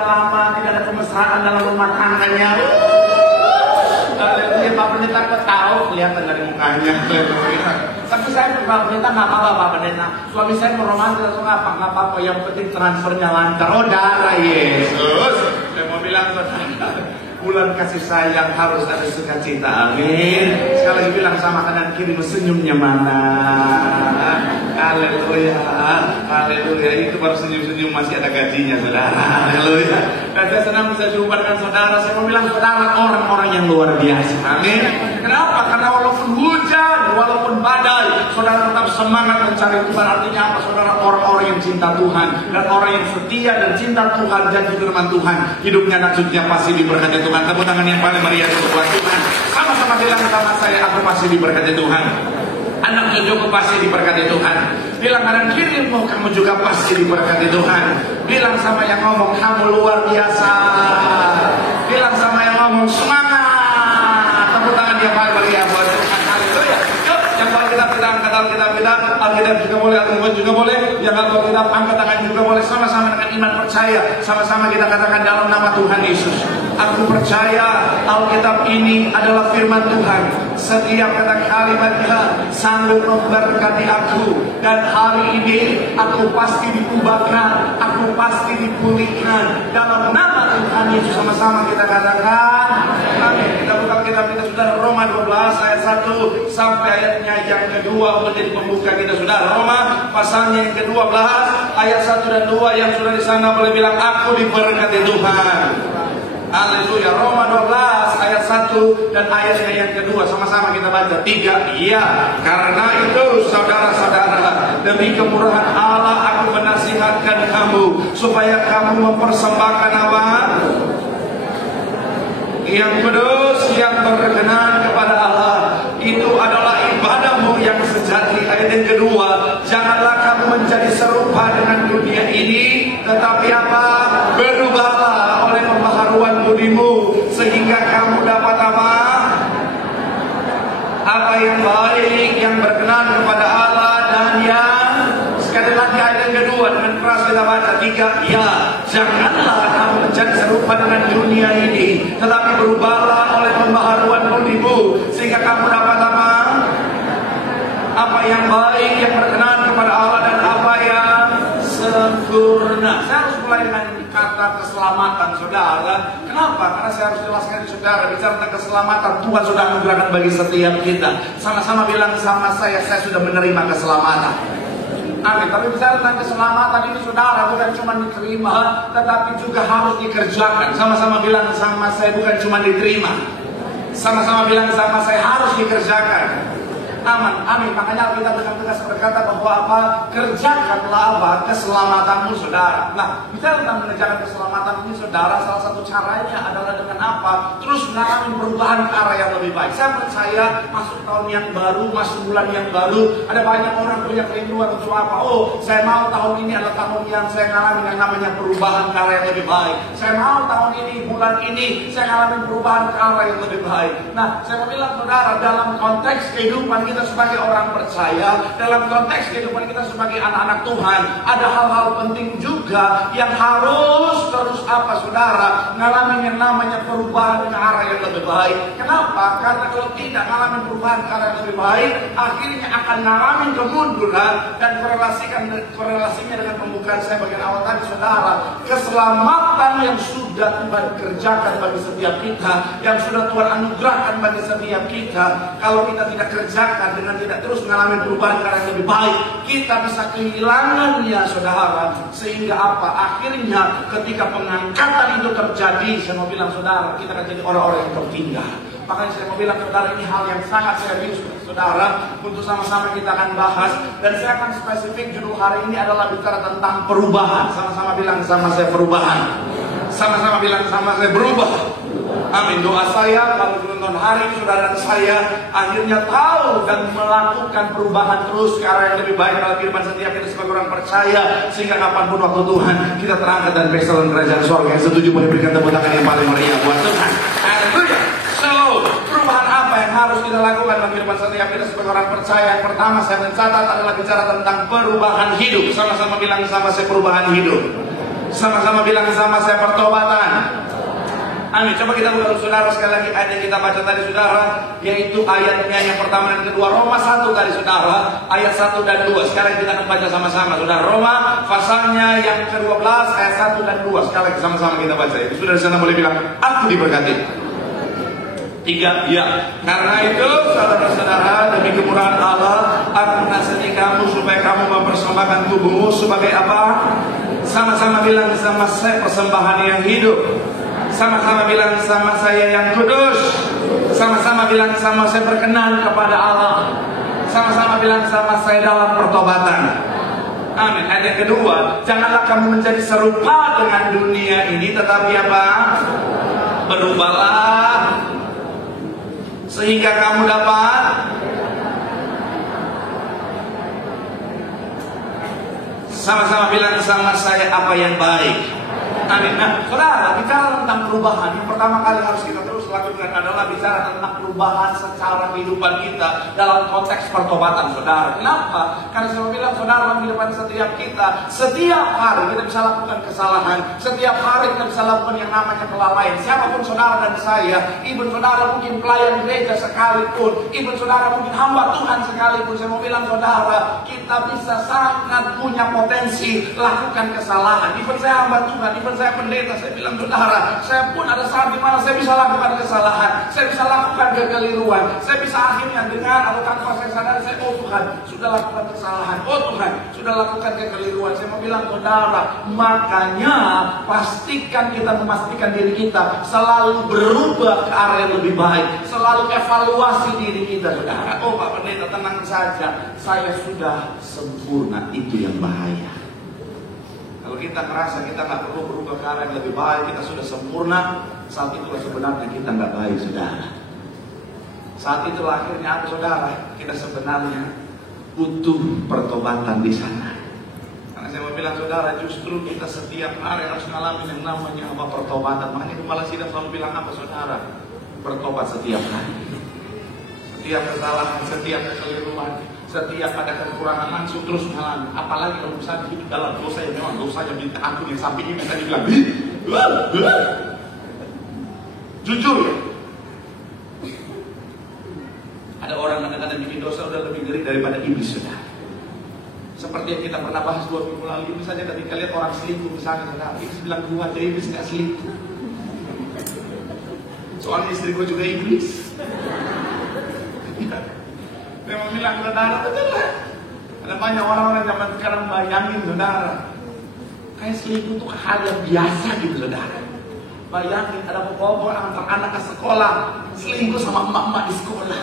lama tidak ada kemesraan dalam rumah tangganya. Haleluya, Pak Pendeta kok tahu kelihatan dari mukanya. Tapi saya Pak Pendeta nggak apa-apa Pak Pendeta. Suami saya mau romantis atau nggak apa-apa. Yang penting transfernya lancar. Oh darah Yesus. Saya mau bilang bulan kasih sayang harus ada sukacita. Amin. Sekali lagi bilang sama kanan kiri, senyumnya mana? Haleluya. Haleluya. Itu baru senyum-senyum masih ada gajinya, saudara. Haleluya. Dan saya senang bisa jumpa dengan saudara. Saya mau bilang saudara orang-orang yang luar biasa. Amin. Kenapa? Karena walaupun hujan, walaupun badai, saudara tetap semangat mencari Tuhan. Artinya apa? Saudara orang-orang yang cinta Tuhan dan orang yang setia dan cinta Tuhan dan firman Tuhan, hidupnya dan hidupnya pasti diberkati Tuhan. Tepuk tangan yang paling meriah untuk Tuhan. Sama-sama bilang sama saya, aku pasti diberkati Tuhan. Anak cucuku pasti diberkati Tuhan. Bilang kanan kirimu, kamu juga pasti diberkati Tuhan. Bilang sama yang ngomong, kamu luar biasa. Bilang sama yang ngomong, semangat. Tepuk tangan yang paling meriah buat Tuhan. Haleluya. Yuk, yang kalau kita angkat Alkitab kita, Alkitab juga boleh, Alkitab juga boleh. Yang kalau kita angkat tangan juga boleh. Sama-sama dengan iman percaya. Sama-sama kita katakan dalam nama Tuhan Yesus. Aku percaya Alkitab ini adalah firman Tuhan. Setiap kata kalimatnya sanggup memberkati aku. Dan hari ini aku pasti diubahkan, aku pasti dipulihkan. Dalam nama Tuhan Yesus, sama-sama kita katakan amin. Kita buka kitab kita sudah Roma 12 ayat 1 sampai ayatnya yang kedua menjadi pembuka kita sudah. Roma pasalnya yang ke-12 ayat 1 dan 2 yang sudah di sana boleh bilang aku diberkati Tuhan. Haleluya. Roma 12 ayat 1 dan ayatnya yang kedua. Sama-sama kita baca 3. Iya, karena itu saudara-saudara, demi kemurahan Allah aku menasihatkan kamu supaya kamu mempersembahkan apa? Yang kudus, yang berkenan kepada Allah. Itu adalah ibadahmu yang sejati. Ayat yang kedua, janganlah kamu menjadi serupa dengan dunia ini, tetapi apa? Berubahlah oleh pembaharuan budimu, sehingga kamu dapat apa? Apa yang baik, yang berkenan kepada Allah dan yang sekali lagi ayat yang kedua dengan keras kita baca 3. Ya, janganlah kamu menjadi serupa dengan dunia ini, tetapi berubahlah oleh pembaharuan budimu, sehingga kamu dapat apa? Apa yang baik, yang berkenan kepada Allah dan apa yang sempurna. Saya harus mulai dengan kata keselamatan, saudara. Kenapa? Karena saya harus jelaskan di saudara, bicara tentang keselamatan, Tuhan sudah anugerahkan bagi setiap kita. Sama-sama bilang sama saya sudah menerima keselamatan. Amin. Tapi bicara tentang keselamatan ini, saudara, bukan cuma diterima, tetapi juga harus dikerjakan. Sama-sama bilang sama saya, bukan cuma diterima. Sama-sama bilang sama saya, harus dikerjakan. Amin. Makanya kita dengan tegas berkata bahwa apa? Kerjakanlah apa? Keselamatanmu, saudara. Nah, bicara tentang mengerjakan keselamatan ini, saudara, salah satu caranya adalah dengan apa? Terus mengalami perubahan ke arah yang lebih baik. Saya percaya masuk tahun yang baru, masuk bulan yang baru, ada banyak orang punya kerinduan untuk apa? Oh, saya mau tahun ini adalah tahun yang saya mengalami yang namanya perubahan ke arah yang lebih baik. Saya mau tahun ini, bulan ini, saya mengalami perubahan ke arah yang lebih baik. Nah, saya mau bilang saudara, dalam konteks kehidupan kita sebagai orang percaya, dalam konteks kehidupan kita sebagai anak-anak Tuhan, ada hal-hal penting juga yang harus terus apa, saudara, mengalami yang namanya perubahan ke arah yang lebih baik. Kenapa? Karena kalau tidak mengalami perubahan ke arah yang lebih baik, akhirnya akan mengalami kemunduran. Dan korelasinya dengan pembukaan saya bagian awal tadi, saudara, keselamatan yang sudah Tuhan kerjakan bagi setiap kita, yang sudah Tuhan anugerahkan bagi setiap kita, kalau kita tidak kerjakan dengan tidak terus mengalami perubahan ke arah yang lebih baik, kita bisa kehilangannya, saudara. Sehingga apa? Akhirnya ketika pengangkatan itu terjadi, saya mau bilang saudara, kita akan jadi orang-orang yang tertinggal. Makanya saya mau bilang saudara, ini hal yang sangat serius, saudara, untuk sama-sama kita akan bahas. Dan saya akan spesifik, judul hari ini adalah bicara tentang perubahan. Sama-sama bilang sama saya, perubahan. Sama-sama bilang sama saya, berubah. Amin. Doa saya kalau menonton hari ini, saudara dan saya akhirnya tahu dan melakukan perubahan terus ke arah yang lebih baik dalam kehidupan setiap kita sebagai orang percaya, sehingga kapanpun waktu Tuhan kita terangkat dan pesta dalam kerajaan sorga. Yang setuju boleh berikan tepuk tangan yang paling meriah buat Tuhan. Haleluya. So, perubahan apa yang harus kita lakukan dalam kehidupan setiap kita sebagai orang percaya? Yang pertama saya mencatat adalah bicara tentang perubahan hidup. Sama-sama bilang sama saya, perubahan hidup. Sama-sama bilang sama saya pertobatan. Amin. Coba kita buka saudara sekali lagi ayat yang kita baca tadi saudara, yaitu ayatnya yang pertama dan kedua, Roma 1 tadi saudara, ayat 1 dan 2. Sekarang kita akan baca sama-sama saudara. Roma pasalnya yang ke-12 ayat 1 dan 2. Sekali lagi sama-sama kita baca. Itu sudah di sana boleh bilang aku diberkati. 3, ya. Karena itu saudara-saudara, demi kemurahan Allah aku menasihati kamu supaya kamu mempersembahkan tubuhmu sebagai apa? Sama-sama bilang sama saya, persembahan yang hidup. Sama-sama bilang sama saya yang kudus. Sama-sama bilang sama saya berkenan kepada Allah. Sama-sama bilang sama saya dalam pertobatan. Amin. Ayat yang kedua, janganlah kamu menjadi serupa dengan dunia ini, tetapi apa? Berubahlah sehingga kamu dapat sama-sama bilang sama saya apa yang baik. Amin. Nah, saudara, bicara tentang perubahan, yang pertama kali harus kita terus lakukan adalah bicara tentang perubahan secara kehidupan kita dalam konteks pertobatan, saudara. Kenapa? Karena saya bilang, saudara, di depan setiap kita, setiap hari kita bisa lakukan kesalahan, setiap hari kita bisa lakukan yang namanya kelalaian. Siapapun saudara dan saya, even saudara mungkin pelayan gereja sekalipun, even saudara mungkin hamba Tuhan sekalipun, saya mau bilang saudara, kita bisa sangat punya potensi lakukan kesalahan. Even saya hamba Tuhan, even saya pendeta, saya bilang saudara, saya pun ada saat di mana saya bisa lakukan kesalahan, saya bisa lakukan kekeliruan, saya bisa akhirnya dengan atau tanpa saya sadar, saya oh Tuhan sudah lakukan kesalahan, oh Tuhan sudah lakukan kekeliruan. Saya mau bilang saudara, makanya pastikan kita memastikan diri kita selalu berubah ke arah yang lebih baik, selalu evaluasi diri kita saudara. Oh Pak Pendeta tenang saja, saya sudah sempurna, itu yang bahaya. Kalau kita merasa kita nggak perlu berubah ke arah yang lebih baik, kita sudah sempurna, saat itulah sebenarnya kita nggak baik, saudara. Saat itulah akhirnya apa, saudara? Kita sebenarnya butuh pertobatan di sana. Karena saya mau bilang, saudara, justru kita setiap hari harus mengalami yang namanya apa pertobatan. Makanya Gembala Sidang selalu bilang apa, saudara? Bertobat setiap hari. Setiap kesalahan, setiap kekeliruan, setiap ada kekurangan langsung terus mengalami. Apalagi kalau misalnya hidup dalam dosa yang memang dosanya minta ampun yang sampai ini tadi bilang jujur ya, ada orang kadang-kadang bikin dosa udah lebih ngeri daripada iblis sudah. Seperti yang kita pernah bahas 2 minggu lalu, misalnya ketika lihat orang selingkuh misalnya, iblis bilang gua aja iblis nggak selingkuh. Soalnya istri gua juga iblis. Memang bilang saudara, betul lah. Ada banyak orang-orang zaman sekarang bayangin saudara, kayak selingkuh itu hal yang biasa gitu saudara. Bayangin ada bapak antar anak ke sekolah, selingkuh sama emak-emak di sekolah.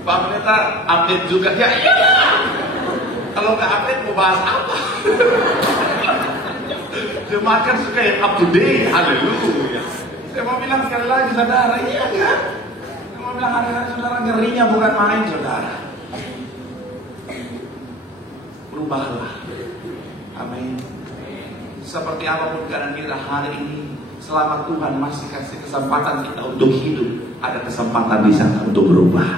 Pak Pendeta update juga, ya iyalah. Kalau nggak update mau bahas apa? Jemaat kan suka yang up to date, haleluya. Saya mau bilang sekali lagi saudara, iya kan? Bilang hari-hari saudara, ngerinya bukan main saudara. Berubahlah. Amin. Seperti apapun keadaan kita hari ini, selama Tuhan masih kasih kesempatan kita untuk hidup, ada kesempatan di sana untuk berubah.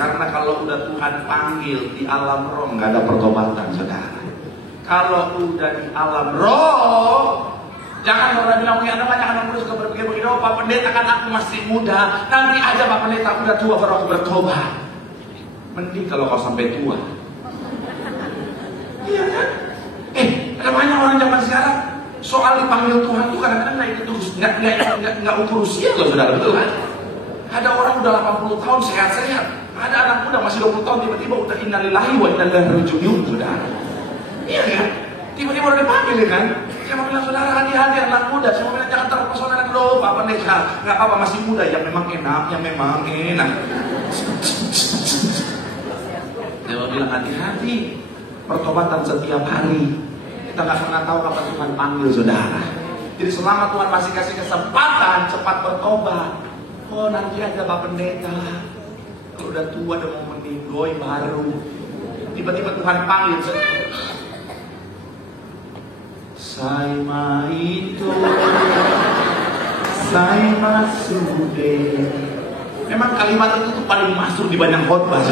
Karena kalau udah Tuhan panggil di alam roh, nggak ada pertobatan saudara. Kalau udah di alam roh, jangan saudara bilang, ada banyak anak muda suka berpikir begini, oh Pak Pendeta kan aku masih muda, nanti aja Pak Pendeta udah tua baru aku bertobat. Mending kalau kau sampai tua. Iya kan? Ada banyak orang zaman sekarang soal dipanggil Tuhan tuh kadang-kadang nggak ukur usia loh saudara, betul kan? Ada orang udah 80 tahun sehat-sehat, ada anak muda masih 20 tahun tiba-tiba udah innalillahi wa inna ilaihi raji'un saudara. Iya kan? Tiba-tiba udah dipanggil kan? Saya mau bilang saudara, hati-hati anak muda. Saya mau bilang jangan terpesona dengan lo Pak Pendeta. Nggak apa-apa masih muda, yang memang enak, yang memang enak. Saya mau bilang hati-hati. Pertobatan setiap hari. Kita nggak pernah tahu kapan Tuhan panggil saudara. Jadi selama Tuhan masih kasih kesempatan, cepat bertobat. Oh nanti aja Pak Pendeta. Kalau udah tua udah mau meninggoy baru. Tiba-tiba Tuhan panggil. Sai maito, sai masude. Memang kalimat itu tuh paling masuk di banyak khotbah.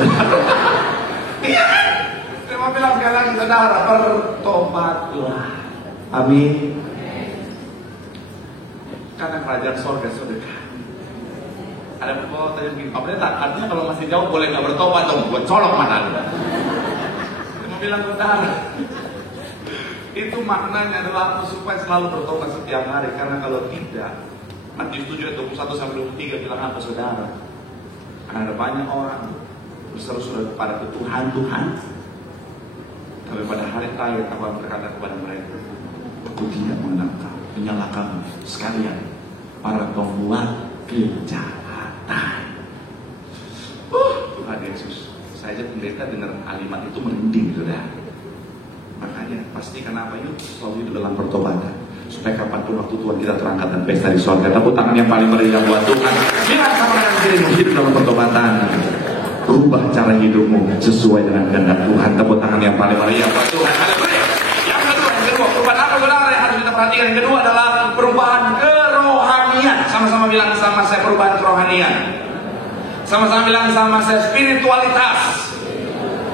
Iya kan? Saya mau bilang sekali lagi saudara, bertobatlah. Amin. Karena kerajaan sorga sudah dekat. Ada beberapa tanya begini, Pak Pendeta, artinya kalau masih jauh boleh nggak bertobat dong? Buat colok mana lu? Saya mau bilang saudara, itu maknanya adalah supaya selalu bertobat setiap hari. Karena kalau tidak, Matius 7 ayat 21 sampai 23 bilang apa saudara? Ada banyak orang berseru-seru kepada Tuhan, tapi pada hari terakhir Tuhan berkata kepada mereka, aku tidak mengenal kamu, menyalahkan sekalian para pembuat kejahatan. Tuhan Yesus, saya aja pendeta dengar kalimat itu merinding, sudah. Makanya pasti kenapa yuk selalu hidup dalam pertobatan, supaya kapanpun waktu Tuhan kita terangkat dan pesta di surga. Tepuk tangan yang paling meriah buat Tuhan. Bilang sama dengan dirimu, hidup dalam pertobatan. Rubah cara hidupmu sesuai dengan kehendak Tuhan. Tepuk tangan yang paling meriah buat Tuhan. Haleluya. Yang kedua, perubahan apa saudara yang harus kita perhatikan? Yang kedua adalah perubahan kerohanian. Sama-sama bilang sama saya perubahan kerohanian. Sama-sama bilang sama saya spiritualitas.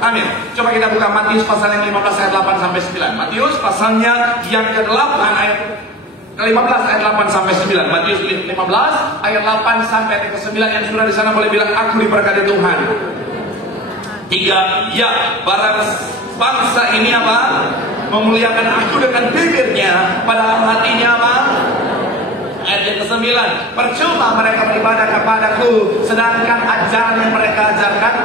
Amin. Coba kita buka Matius pasal yang 15 ayat 8 sampai 9. Matius pasalnya yang ke-8 ayat ke-15 ayat 8 sampai 9. Matius 15 ayat 8 sampai ayat ke-9. Yang sudah di sana boleh bilang aku diberkati Tuhan. 3. Ya, barang bangsa ini apa? Memuliakan aku dengan bibirnya, padahal hatinya apa? Ayat yang ke-9. Percuma mereka beribadah kepadaku, sedangkan ajaran yang mereka ajarkan.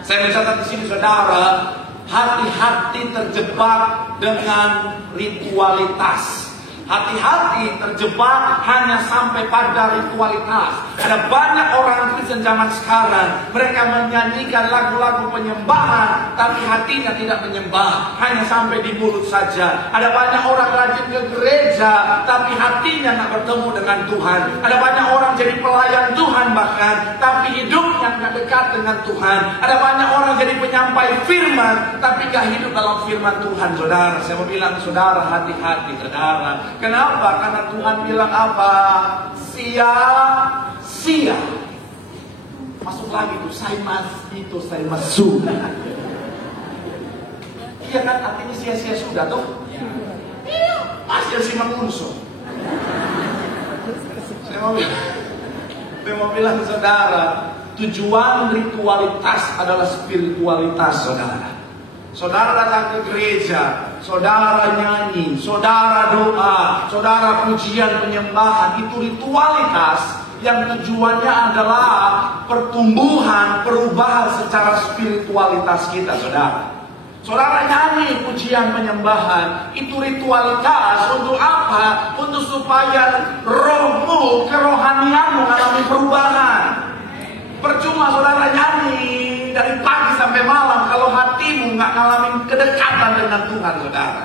Saya mencatat di sini saudara, hati-hati terjebak dengan ritualitas. Hati-hati terjebak hanya sampai pada ritualitas. Ada banyak orang Kristen zaman sekarang, mereka menyanyikan lagu-lagu penyembahan, tapi hatinya tidak menyembah, hanya sampai di mulut saja. Ada banyak orang rajin ke gereja, tapi hatinya nggak bertemu dengan Tuhan. Ada banyak orang jadi pelayan Tuhan bahkan, tapi hidupnya nggak dekat dengan Tuhan. Ada banyak orang jadi penyampai firman, tapi nggak hidup dalam firman Tuhan. Saudara, saya mau bilang saudara, hati-hati saudara. Kenapa? Karena Tuhan bilang apa? Sia-sia. Masuk lagi tuh, saya masuk. Iya kan, artinya sia-sia sudah tuh. Iya, masih si mengunso. Saya mau bilang saudara, tujuan ritualitas adalah spiritualitas saudara. Saudara datang ke gereja, saudara nyanyi, saudara doa, saudara pujian penyembahan, itu ritualitas yang tujuannya adalah pertumbuhan, perubahan secara spiritualitas kita, saudara. Saudara nyanyi pujian penyembahan, itu ritualitas untuk apa? Untuk supaya rohmu, kerohanianmu mengalami perubahan. Percuma saudara nyanyi dari pagi sampai malam kalau hatimu nggak ngalamin kedekatan dengan Tuhan, saudara.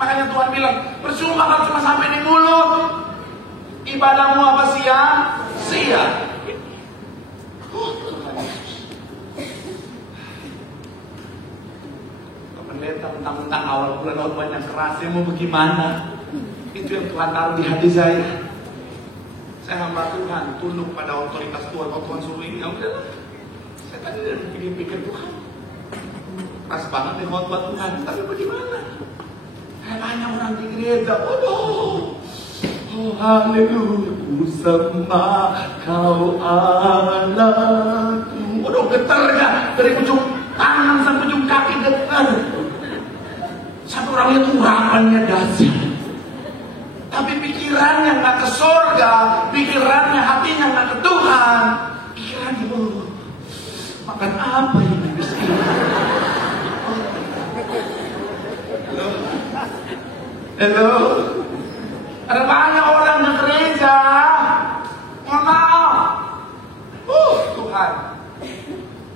Makanya Tuhan bilang, percuma kalau cuma sampai di mulut, ibadahmu apa sia-sia. Pendeta mentang-mentang awal bulan banyak kerasnya, mau bagaimana? Itu yang Tuhan taruh di hati saya. Saya hamba Tuhan, tunduk pada otoritas Tuhan. Kalau Tuhan suruh ini, ya udahlah. Saya tadi udah pikir Tuhan. Keras banget nih khotbah Tuhan, tapi bagaimana? Banyak orang di gereja, oh haleluya, ku sembah kau Allahku. Waduh, getarnya dari ujung tangan sampai ujung kaki getar. Satu orang lihat urapannya dahsyat. Tapi pikirannya nggak ke surga, pikirannya hatinya nggak ke Tuhan. Pikirannya, makan apa ini miskin? Halo, ada banyak orang di gereja, mohon maaf, Tuhan,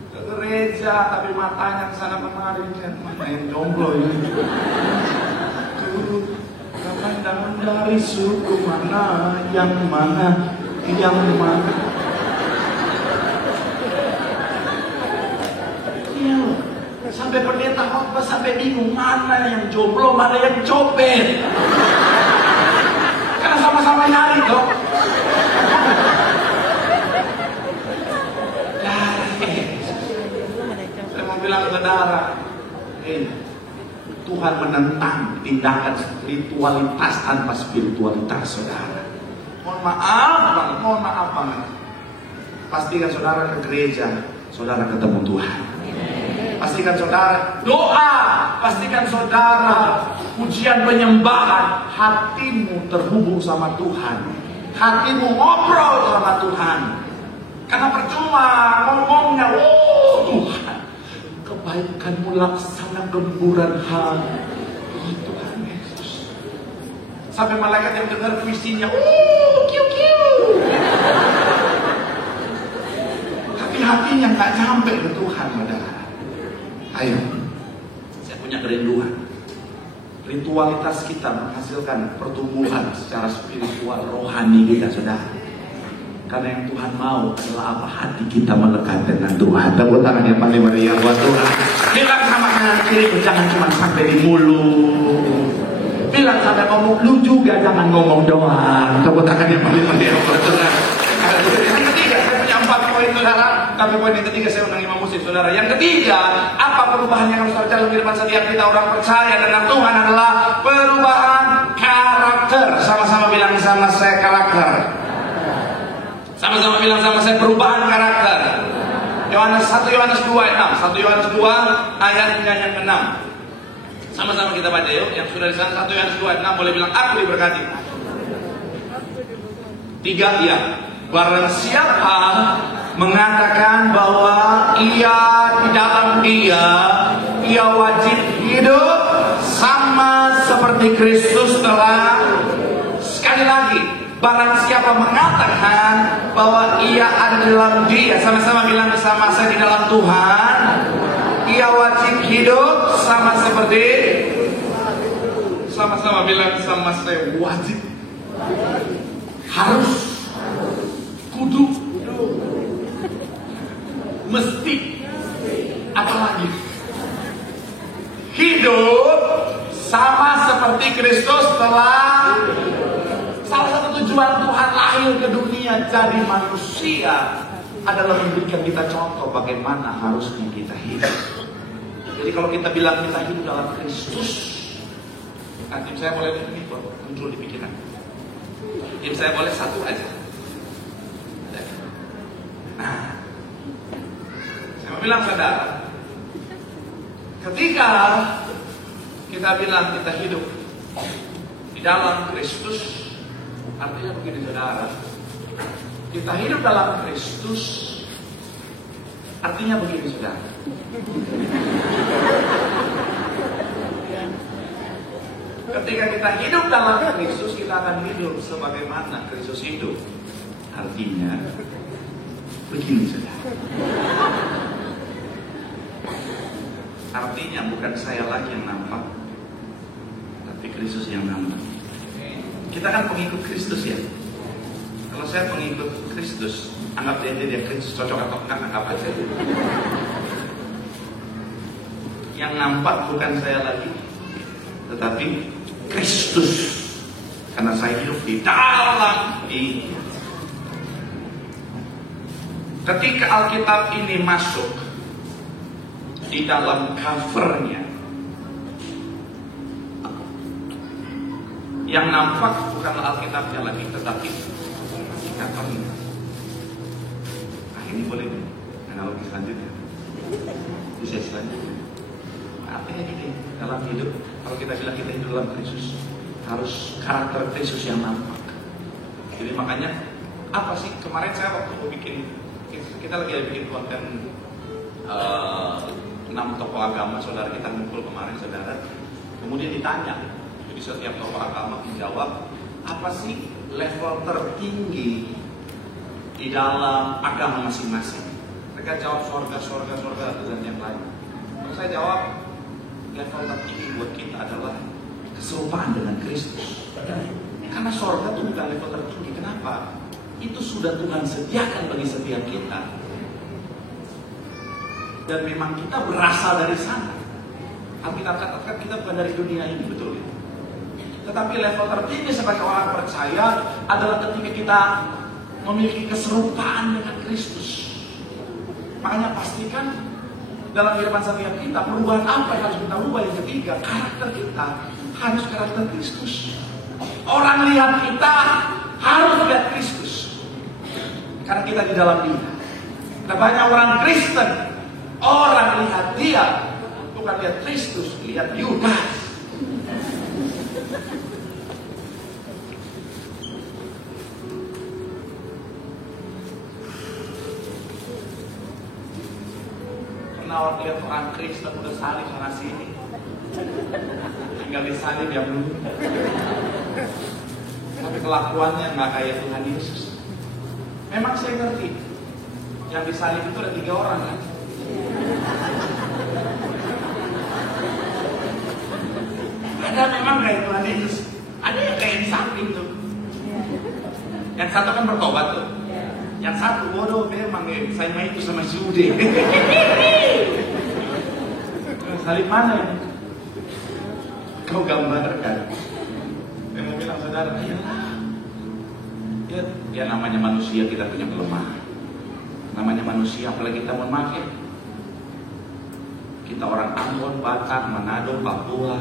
ke gereja tapi matanya kesana kemari, mana yang jomblo ini? Memandang dari suku mana, yang mana. Iya, sampai pendeta khotbah sampai bingung mana yang jomblo, mana yang copet. Karena sama-sama nyari dong. Saya mau saudara. Tuhan menentang tindakan ritualitas tanpa spiritualitas, saudara. Mohon maaf banget. Pastikan saudara ke gereja, saudara ketemu Tuhan. Pastikan saudara doa, pastikan saudara pujian penyembahan, hatimu terhubung sama Tuhan, hatimu ngobrol sama Tuhan. Karena percuma ngomongnya, oh Tuhan, kebaikanmu laksana gemburan hati. Oh Tuhan Yesus. Sampai malaikat yang dengar puisinya, kiu kiu. Tapi hatinya nggak sampai ke Tuhan, saudara. Ayo, saya punya kerinduan. Ritualitas kita menghasilkan pertumbuhan secara spiritual, rohani kita, saudara. Karena yang Tuhan mau adalah apa? Hati kita melekat dengan Tuhan. Tepuk tangan yang paling meriah buat Tuhan. Bilang sama kanan kiri, jangan cuma sampai di mulut. Bilang sampai ngomong, lu juga jangan ngomong doang. Tepuk tangan yang paling meriah buat Tuhan. Yang ketiga, saya punya 4 poin, saudara. Tapi poin yang ketiga saya undang imam musik, saudara. Yang ketiga, apa perubahan yang harus terjadi dalam kehidupan setiap kita orang percaya dengan Tuhan adalah perubahan karakter. Sama-sama bilang sama saya, karakter. Sama-sama bilang sama saya, perubahan karakter. 1 Yohanes 2 ayat 6. 1 Yohanes 2 ayatnya yang 6. Sama-sama kita baca yuk. Yang sudah di sana 1 Yohanes 2 ayat 6 boleh bilang aku diberkati. 3 ya. Barang siapa mengatakan bahwa ia di dalam ia wajib hidup sama seperti Kristus telah. Sekali lagi, barang siapa mengatakan bahwa ia ada di dalam Dia, sama-sama bilang bersama saya, di dalam Tuhan, ia wajib hidup sama seperti. Sama-sama bilang sama saya, wajib, harus, kudu, mesti, apalagi hidup sama seperti Kristus telah. Salah satu tujuan Tuhan lahir ke dunia jadi manusia adalah memberikan kita contoh bagaimana harusnya kita hidup. Jadi kalau kita bilang kita hidup dalam Kristus, tim saya boleh ini muncul di pikiran. Tim saya boleh satu aja. Nah, saya mau bilang saudara, ketika kita bilang kita hidup di dalam Kristus, artinya begini saudara, kita hidup dalam Kristus, artinya begini saudara. Ketika kita hidup dalam Kristus, kita akan hidup sebagaimana Kristus hidup. Artinya begini saudara. Artinya bukan saya lagi yang nampak, tapi Kristus yang nampak. Kita kan pengikut Kristus ya. Kalau saya pengikut Kristus, anggap dia Kristus, cocok atau enggak, anggap aja. Yang nampak bukan saya lagi, tetapi Kristus. Karena saya hidup di dalam Dia. Ketika Alkitab ini masuk di dalam covernya, yang nampak bukan Alkitabnya lagi, tetapi covernya. Nah ini boleh analogi selanjutnya, bisa selanjutnya. Artinya gini, dalam hidup, kalau kita bilang kita hidup dalam Kristus, harus karakter Kristus yang nampak. Jadi makanya, apa sih, kemarin saya waktu mau bikin, kita lagi bikin konten 6 tokoh agama, saudara kita ngumpul kemarin saudara. Kemudian ditanya, jadi setiap tokoh agama menjawab, apa sih level tertinggi di dalam agama masing-masing. Mereka jawab surga dan yang lain. Terus saya jawab, level tertinggi buat kita adalah keserupaan dengan Kristus. Karena surga itu bukan level tertinggi. Kenapa? Itu sudah Tuhan sediakan bagi setiap kita. Dan memang kita berasal dari sana. Alkitab katakan kita bukan dari dunia ini, betul ya? Tetapi level tertinggi sebagai orang percaya adalah ketika kita memiliki keserupaan dengan Kristus. Makanya pastikan dalam kehidupan setiap kita, perubahan apa yang harus kita ubah? Yang ketiga, karakter kita harus karakter Kristus. Orang lihat kita harus lihat Kristus, karena kita di dalam Dia. Ada banyak orang Kristen, orang lihat dia bukan lihat Kristus, lihat Yudas. Pernah lihat orang Kristen udah salib sana sini, tinggal disalib dia belum, tapi kelakuannya nggak kayak Tuhan Yesus. Memang saya ngerti, yang disalib itu ada 3 orang kan? Ada memang kayak Tuhan Yesus, ada yang kayak di samping tuh. Yang satu kan bertobat tuh, yang satu bodoh memang ya, saya main itu sama si Ude. Salib mana ini? Kau gambarkan. Saya mau bilang saudara, ayolah. Ya namanya manusia, kita punya kelemahan. Namanya manusia, apalagi kita mohon maaf ya, kita orang Ambon, Batak, Manado, Papua,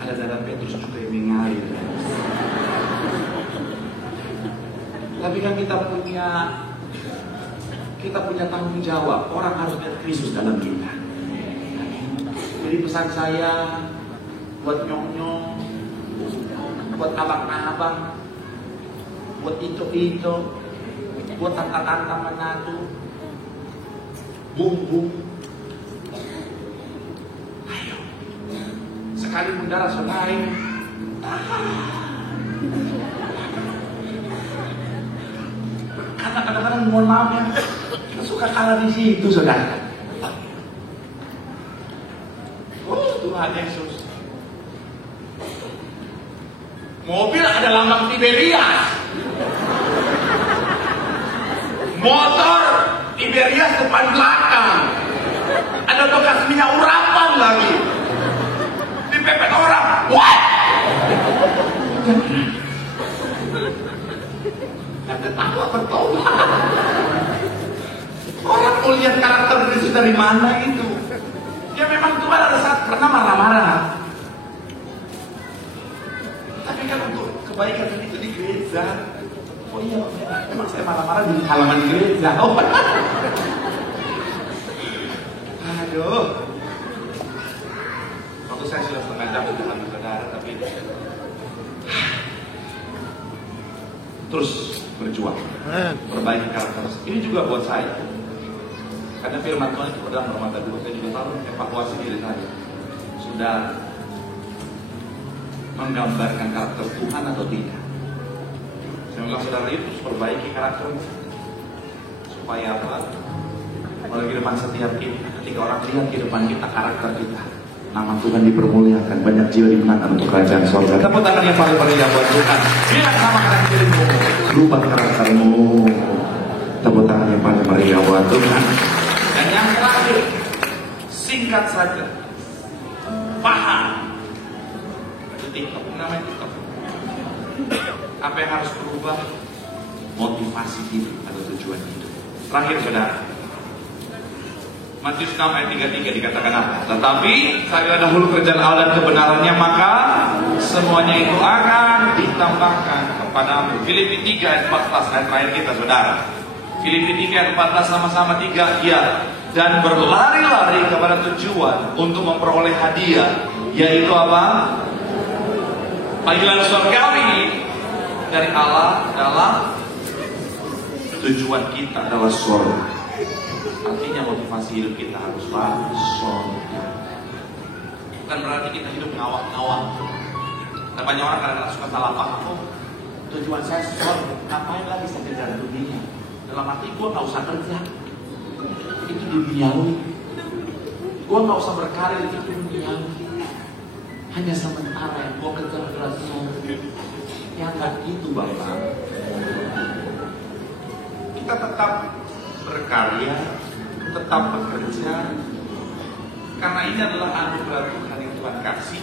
ada darah Petrus juga yang mengalir. Tapi kan kita punya tanggung jawab. Orang harus lihat Kristus dalam kita. Jadi pesan saya buat nyong-nyong, buat abang-abang, buat itu, buat tante-tante Manado, bum-bum, ayo, sekali darah saudara, karena kadang-kadang mohon maaf ya, kita suka kalah di situ saudara. Tuhan Yesus, mobil ada lambang Tiberias, motor Tiberias depan belakang, ada bekas minyak urapan lagi, dipepet orang, what? Ada tawa bertobat. Orang mau lihat karakter Kristus dari mana itu? Ya memang Tuhan ada saat pernah marah-marah, tapi kan untuk kebaikan itu di gereja. Oh iya, emang saya marah-marah di halaman gereja. Oh. Aduh. Waktu saya sudah setengah jam dengan saudara, tapi terus berjuang, perbaiki karakter. Ini juga buat saya, karena firman Tuhan itu dalam Roma 2, saya juga tahu evaluasi diri saya. Sudah menggambarkan karakter Tuhan atau tidak? Saya bilang saudara itu perbaiki karaktermu, supaya apa? Oleh kehidupan setiap kita, ketika orang lihat kehidupan kita, karakter kita, nama Tuhan dipermuliakan, banyak jiwa dimenangkan untuk kerajaan surga. Tepuk tangan yang paling yang buat Tuhan. Bilang sama karakter dirimu, rubah karaktermu. Tepuk tangan yang paling meriah buat Tuhan. Dan yang terakhir, singkat saja, paham. Itu TikTok, namanya TikTok. Apa yang harus berubah? Motivasi hidup atau tujuan hidup. Terakhir saudara, Matius 6 ayat 33 dikatakan apa? Tetapi carilah dahulu kerajaan Allah dan kebenarannya, maka semuanya itu akan ditambahkan kepadamu. Filipi 3 ayat 14 ayat terakhir kita saudara. Filipi 3 ayat 14 sama-sama 3 ya. Dan berlari-lari kepada tujuan untuk memperoleh hadiah, yaitu apa? Panggilan surgawi dari Allah dalam tujuan kita adalah surga. Artinya motivasi hidup kita harus bagus, surga. Bukan berarti kita hidup ngawang-ngawang. Dan banyak orang kadang-kadang suka salah paham. Oh, tujuan saya surga, ngapain lagi saya kejar dunia? Dalam arti gue gak usah kerja, itu duniawi. Gue gak usah berkarir, itu duniawi. Hanya sementara yang gue kejar adalah surga. Ya gak gitu Bapak. Kita tetap berkarya, tetap bekerja, karena ini adalah anugerah Tuhan yang Tuhan kasih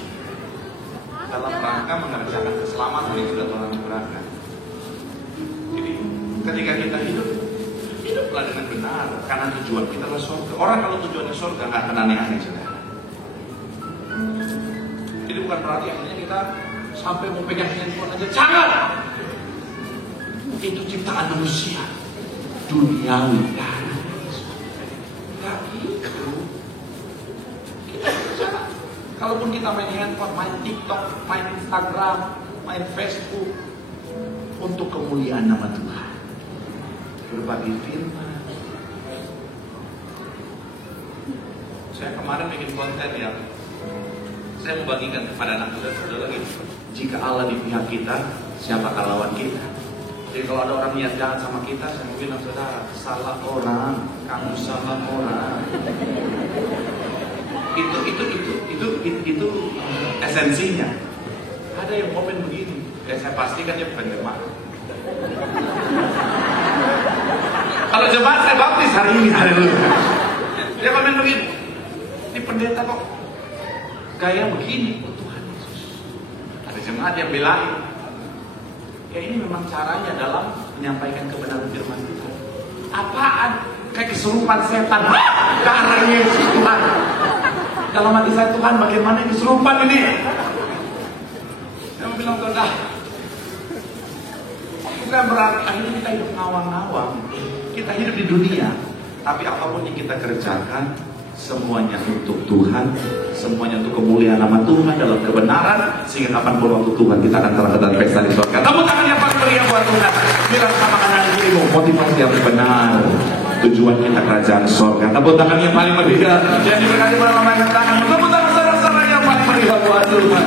dalam rangka mengerjakan keselamatan yang sudah Tuhan anugerahkan. Jadi ketika kita hidup, Hiduplah dengan benar, karena tujuan kita adalah surga. Orang kalau tujuannya surga nggak akan aneh-aneh, saudara. Jadi bukan berarti akhirnya kita sampai mau pegang handphone aja, jangan. Itu ciptaan manusia, duniawi. Nggak gitu. Kita bicara. Kalaupun kita main handphone, main TikTok, main Instagram, main Facebook, untuk kemuliaan nama Tuhan. Berbagi firman. Saya kemarin bikin konten yang saya membagikan kepada anak muda saudara lagi. Jika Allah di pihak kita, siapakah lawan kita? Jadi kalau ada orang niat jahat sama kita, saya mau bilang saudara, salah orang, kamu salah orang. Itu esensinya. Ada yang komen begini, saya pastikan dia bukan jemaat. Kalau jemaat saya baptis hari ini, haleluya. Dia komen begini, ini pendeta kok gaya begini, oh Tuhan Yesus. Ada jemaat yang bilang, ya ini memang caranya dalam menyampaikan kebenaran firman Tuhan. Apaan? Kayak kesurupan setan. Ke arah Yesus Tuhan. Dalam hati saya, Tuhan bagaimana kesurupan ini? Saya mau bilang saudara, bukan berarti akhirnya kita hidup ngawang-ngawang. Kita hidup di dunia, tapi apapun yang kita kerjakan, semuanya untuk Tuhan, semuanya untuk kemuliaan nama Tuhan dalam kebenaran, sehingga kapanpun waktu Tuhan kita akan terangkat pesta di surga. Tepuk tangan yang paling meriah buat Tuhan. Bilang sama kanan kirimu, motivasi yang benar. Tujuan kita kerajaan surga. Tepuk tangan yang paling meriah. Jadi berkati-kati tangan. Tepuk tangan saudara-saudara yang paling meriah buat Tuhan.